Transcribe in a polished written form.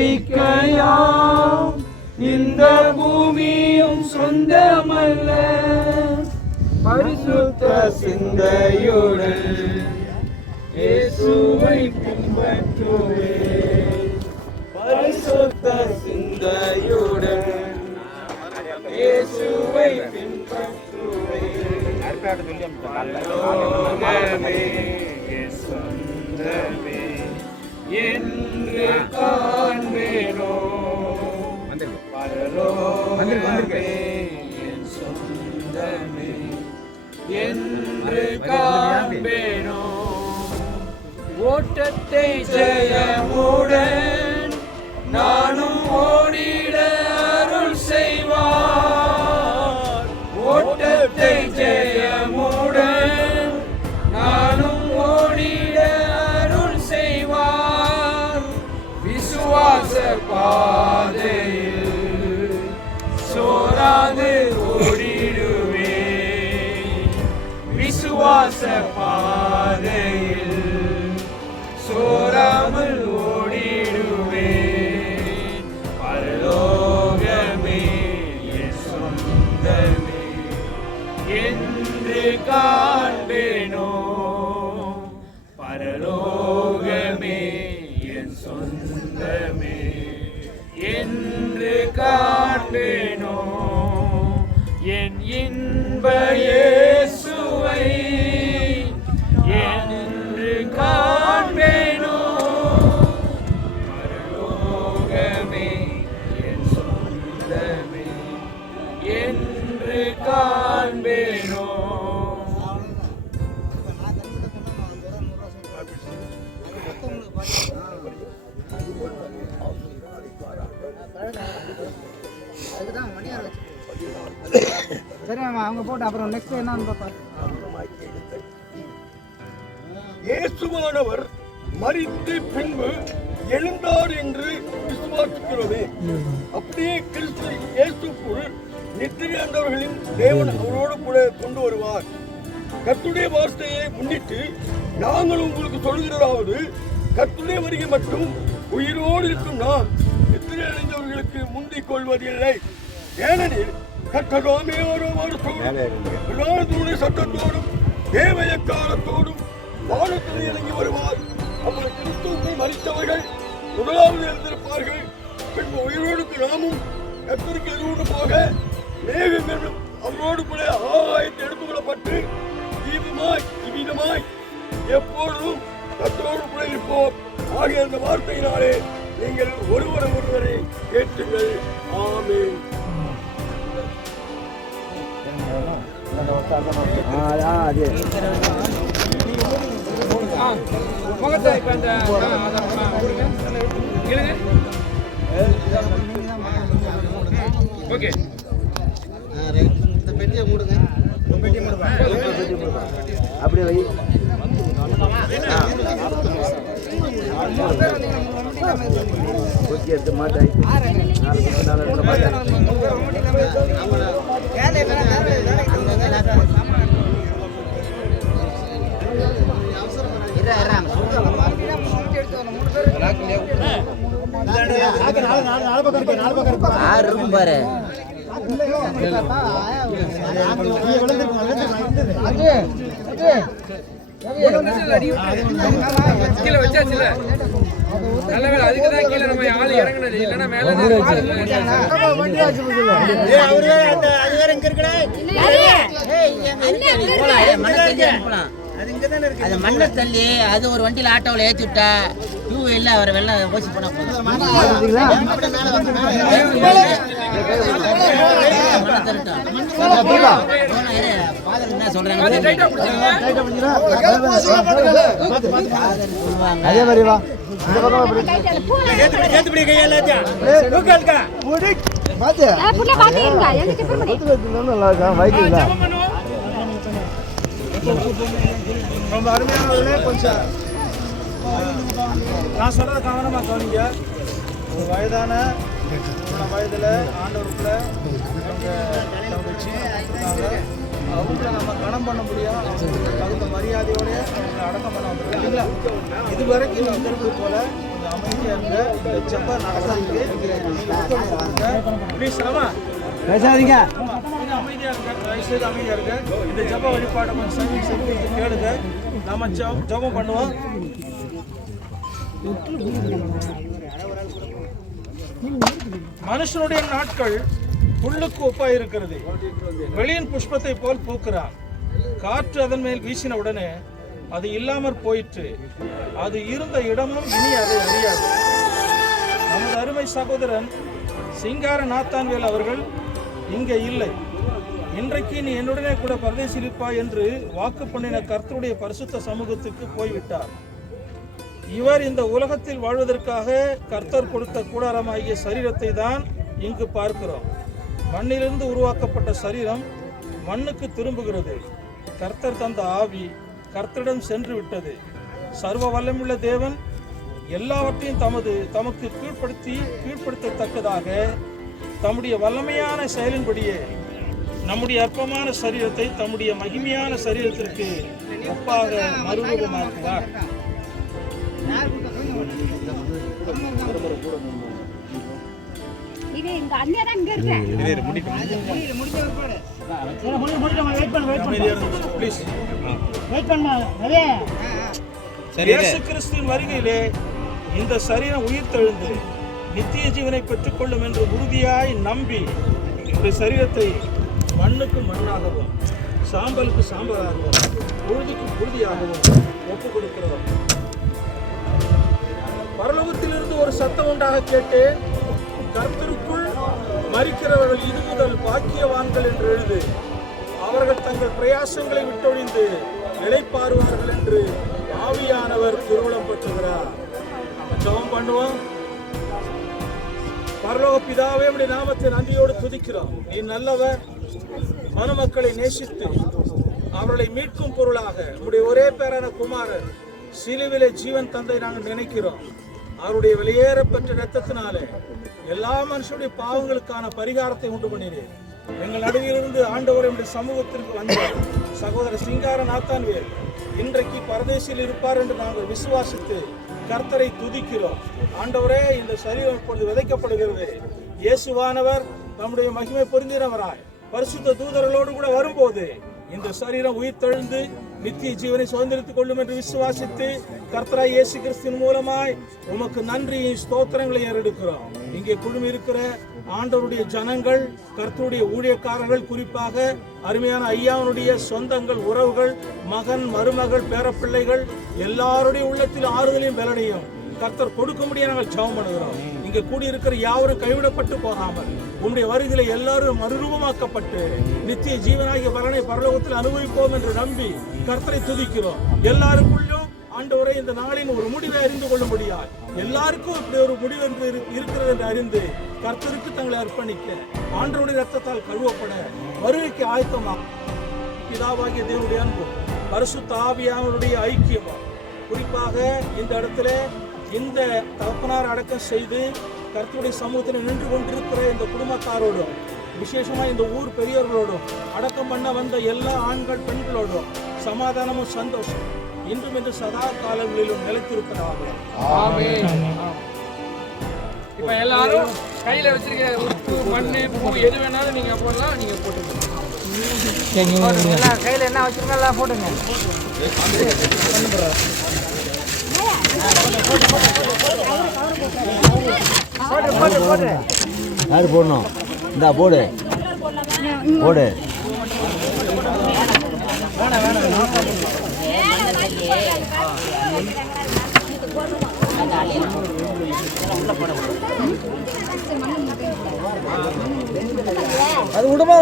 நம்பிக்கையாம் இந்த பூமியும் சொந்தமல்ல. பரிசுத்த சிந்தையுடன் இயேசுவை பின்பற்றுவே. பரிசுத்த சிந்தையுடன் இயேசுவை பின்பற்றுவே. பரலோகமே சொந்தமே என்று காண்பேனோ. பரலோகமே சொந்தமே என்று காண்பேனோ. ஓட்டத்தை ஜெயமுடன் நானும் ஓடிட அருள் செய்வார். ஓட்டத்தை ஜெயமுடன் நானும் ஓடிட அருள் செய்வார். விசுவாச பாதையில் சோராது ஓடிடுவே. விசுவாச பாதையில் சோராமல் ஓடிடுவே. பரலோகமே என் சொந்தமே என்று காண்பேனோ. பரலோகமே என் சொந்தமே என்று காண்பேனோ. என் இன்ப இயேசுவை என்று காண்பேனோ. பரலோகமே என் சொந்தமே என்று காண்பேனோ. சரி அவங்க போட்டு அப்புறம் நெக்ஸ்ட் என்னன்னு பார்ப்பாரு. இயேசுவானவர் மரித்து பின்பு எழுந்தார் என்று விசுவாசிக்கிறோமே. அப்படியே கிறிஸ்து இயேசுக்குள் நித்திரையாண்டவர்களின் தேவன் அவரோடு கூட கொண்டு வருவார். கர்த்தருடைய வார்த்தையை முன்னிட்டு நாங்கள் உங்களுக்கு சொல்கிறதாவது, கர்த்தருடைய வருகை மட்டும் உயிரோடு இருக்கும் நான் நித்திரை அடைந்தவர்களுக்கு முந்திக் கொள்வதில்லை. ஏனெனில் கர்த்தராமே வருவார், சட்டத்தோடும் தேவயக்காரத்தோடும் வானத்தில் இறங்கி வருவார். அப்படி கிறிஸ்துவை மரித்தவர்கள் முதலாவது எழுந்திருப்பார்கள். பின்பு உயிரோடுக்கு நாமும் கர்த்தருக்கு எதிரோடு போக மேகங்களும் அவரோடு கூட ஆகாயத்தை எடுத்துக்கொள்ளப்பட்டு இவ்விதமாய் எப்பொழுதும் கர்த்தரோடு கூட இருப்போம். ஆகிய அந்த வார்த்தையினாலே நீங்கள் ஒருவரை கேட்டுங்கள். ஆமென். ஓகே, இந்த பெட்டியை மூடுங்க. அப்படியே வை. ஓகே, எடுத்து மாட்டாய். பாரு கீழே வச்சாச்சுல, நல்ல வேலை. அதுக்குதான் கீழே நம்ம ஆள் இறங்கினது, இல்லைன்னா மேல அது மண்ணை தள்ளி அது ஒரு வண்டியில் ஆட்டோவில் ஏற்றி விட்டா டூ வீலில் அவரை வெள்ளம் ஓசி போனா போதும். பாதல் என்ன சொல்றாங்க அதே மாதிரி வா. நல்லா இருக்கா வைக்கல. ரொம்ப அருமையானவர்களே, கொஞ்சம் நான் சொல்கிறத கவனமாக கவனிங்க. ஒரு வயதான வயதில் ஆண்டவருக்குள்ள அவங்க சின்ன அவங்கள நம்ம கணம் பண்ண முடியும். தகுந்த மரியாதையோட அவங்களை அடக்கம் பண்ண முடியும் இல்லைங்களா? இது வரைக்கும் வந்திருப்பது போல கொஞ்சம் அமைதியாக இருங்க. இந்த செப்ப நடக்கிறதுக்கு ப்ளீஸ் பேசாதீங்க. கொஞ்சம் அமைதியாக இருங்க, தயவுசெய்து அமைதியாக இருங்க. இந்த ஜப வழிபாடை கொஞ்சம் செஞ்சு கேளுங்க. நம்ம ஜபம் பண்ணுவோம். மனுஷனுடைய நாட்கள் புல்லுக்கு ஒப்பாய் இருக்கிறது. வெளியின் புஷ்பத்தை போல் பூக்கிறான். காற்று அதன் மேல் வீசின உடனே அது இல்லாமற் போயிற்று. அது இருந்த இடமும் இனி அதை அறியாது. நமது அருமை சகோதரன் சிங்கார நாத்தான்வேல் அவர்கள் இங்கே இல்லை. இன்றைக்கு நீ என்னுடனே கூட பரதேசில் இருப்பாய் என்று வாக்கு பண்ணின கர்த்தருடைய பரிசுத்த சமூகத்துக்கு போய்விட்டார். இவர் இந்த உலகத்தில் வாழ்வதற்காக கர்த்தர் கொடுத்த கூடாரமாகிய சரீரத்தை தான் இங்கு பார்க்கிறோம். மண்ணிலிருந்து உருவாக்கப்பட்ட சரீரம் மண்ணுக்கு திரும்புகிறது. கர்த்தர் தந்த ஆவி கர்த்தரிடம் சென்று விட்டது. சர்வ வல்லமுள்ள தேவன் எல்லாவற்றையும் தமக்கு கீழ்ப்படுத்தத்தக்கதாக தம்முடைய வல்லமையான செயலின்படியே நம்முடைய அற்பமான சரீரத்தை தம்முடைய மகிமையான சரீரத்திற்கு ஒப்பாக மறுரூபமாக்குவார். இயேசு கிறிஸ்துவின் வருகையிலே இந்த சரீரம் உயிர்த்தெழுந்து நித்திய ஜீவனை பெற்றுக் கொள்ளும் என்று உறுதியாய் நம்பி இந்த சரீரத்தை மண்ணுக்கு மண்ணாகவும் சாம்பலுக்கு சாம்பலாகவும் புழுதிக்கு புழுதியாகவும் ஒப்புக் கொடுக்கிறோம். பரலோகத்திலிருந்து ஒரு சத்தம் உண்டாக கேட்டேன், கர்த்தருக்குள் மரிக்கிறவர்கள் இது முதல் பாக்கியவான்கள் என்று எழுது. அவர்கள் தங்கள் பிரயாசங்களை விட்டொழிந்து இளைப்பாறுவார்கள் என்று ஆவியானவர் திருவுளம் பெற்றுகிறார். ஜெபம் பண்ணுவோம். பரலோக பிதாவே, உம்முடைய நாமத்தை நன்றியோடு துதிக்கிறோம். நீ நல்லவர். மனுமக்களை நேசித்து அவர்களை மீட்கும் பொருளாக உம்முடைய ஒரே பேரான குமாரன் சிலுவிலே ஜீவன் தந்தை நாங்கள் நினைக்கிறோம். அவருடைய வெளியேறப்பெற்ற இரத்தத்தினாலே எல்லா மனுஷனுடைய பாவங்களுக்கான பரிகாரத்தை உண்டு பண்ணினேன். எங்கள் நடுவிலிருந்து ஆண்டவர் என்னுடைய சமூகத்திற்கு வந்த சகோதரர் சிங்கார நாத்தான்வேல் இன்றைக்கு பரதேசில் இருப்பார் என்று நாங்கள் விசுவாசித்து கர்த்தரை துதிக்கிறோம். ஆண்டவரே, இந்த சரீரம் இப்பொழுது விதைக்கப்படுகிறது. இயேசுவானவர் நம்முடைய மகிமை பொருந்தினவராய் பரிசுத்த தூதர்களோடு கூட வரும்போது இந்த சரீரம் உயிர்த்தெழுந்து நித்திய ஜீவனை சுதந்திரித்துக் கொள்ளும் என்று விசுவாசித்து கர்த்தராய் இயேசு கிறிஸ்துவின் மூலமாய் உமக்கு நன்றி ஸ்தோத்திரங்களை ஏறெடுக்கிறோம். இங்கே குழுமி இருக்கிற ஆண்டவருடைய ஜனங்கள், கர்த்தருடைய ஊழியக்காரர்கள், குறிப்பாக அருமையான ஐயாவுடைய சொந்தங்கள், உறவுகள், மகன், மருமகள், பேரப்பிள்ளைகள் எல்லாருடைய உள்ளத்தில் ஆறுதலையும் பலனையும் கர்த்தர் கொடுக்க முடிய நாங்கள் ஜெபம் பண்ணுகிறோம். இங்கே கூடியிருக்கிற யாவரும் கைவிடப்பட்டு போகாமல் உம்முடைய வருகையில எல்லாரும் மறுரூபமாக்கப்பட்டு நித்திய ஜீவனாகிய பலனை பரலோகத்தில் அனுபவிப்போம் என்று நம்பி கர்த்தரை துதிக்கிறோம். எல்லாருக்குள்ளும் ஆண்டவரை இந்த நாளின் ஒரு முடிவை அறிந்து கொள்ள முடியாது. எல்லாருக்கும் இப்படி ஒரு முடிவு என்று இருக்கிறது என்று அறிந்து கர்த்தருக்கு தங்களை அர்ப்பணிக்க ஆண்டவருடைய ரத்தத்தால் கழுவப்பட வருகைக்கு ஆயத்தமாக பிதாவாகிய தேவனுடைய அன்பு, பரிசுத்த ஆவியானவருடைய ஐக்கியமும், குறிப்பாக இந்த இடத்துல இந்த தகப்பனார் அடக்கம் செய்து கர்த்தருடைய சமூகத்தில் நின்று கொண்டிருக்கிற இந்த குடும்பத்தாரோடும், விசேஷமாக இந்த ஊர் பெரியவர்களோடும், அடக்கம் பண்ண வந்த எல்லா ஆண்கள் பெண்களோடும் சமாதானமும் சந்தோஷம் இன்றும் என்று சதா காலங்களிலும் நிலைத்திருப்பதாக. இப்ப எல்லாரும் கையில வச்சிருக்க உப்பு, மண்ணு, பூ எது வேணாலும் நீங்க போடலாம். நீங்க போட்டுக்கலாம். கையில என்ன வச்சிருக்கா எல்லாம் போட்டுங்க. யாரு போடணும்? இந்தா போடு போடு. அது விடுமா?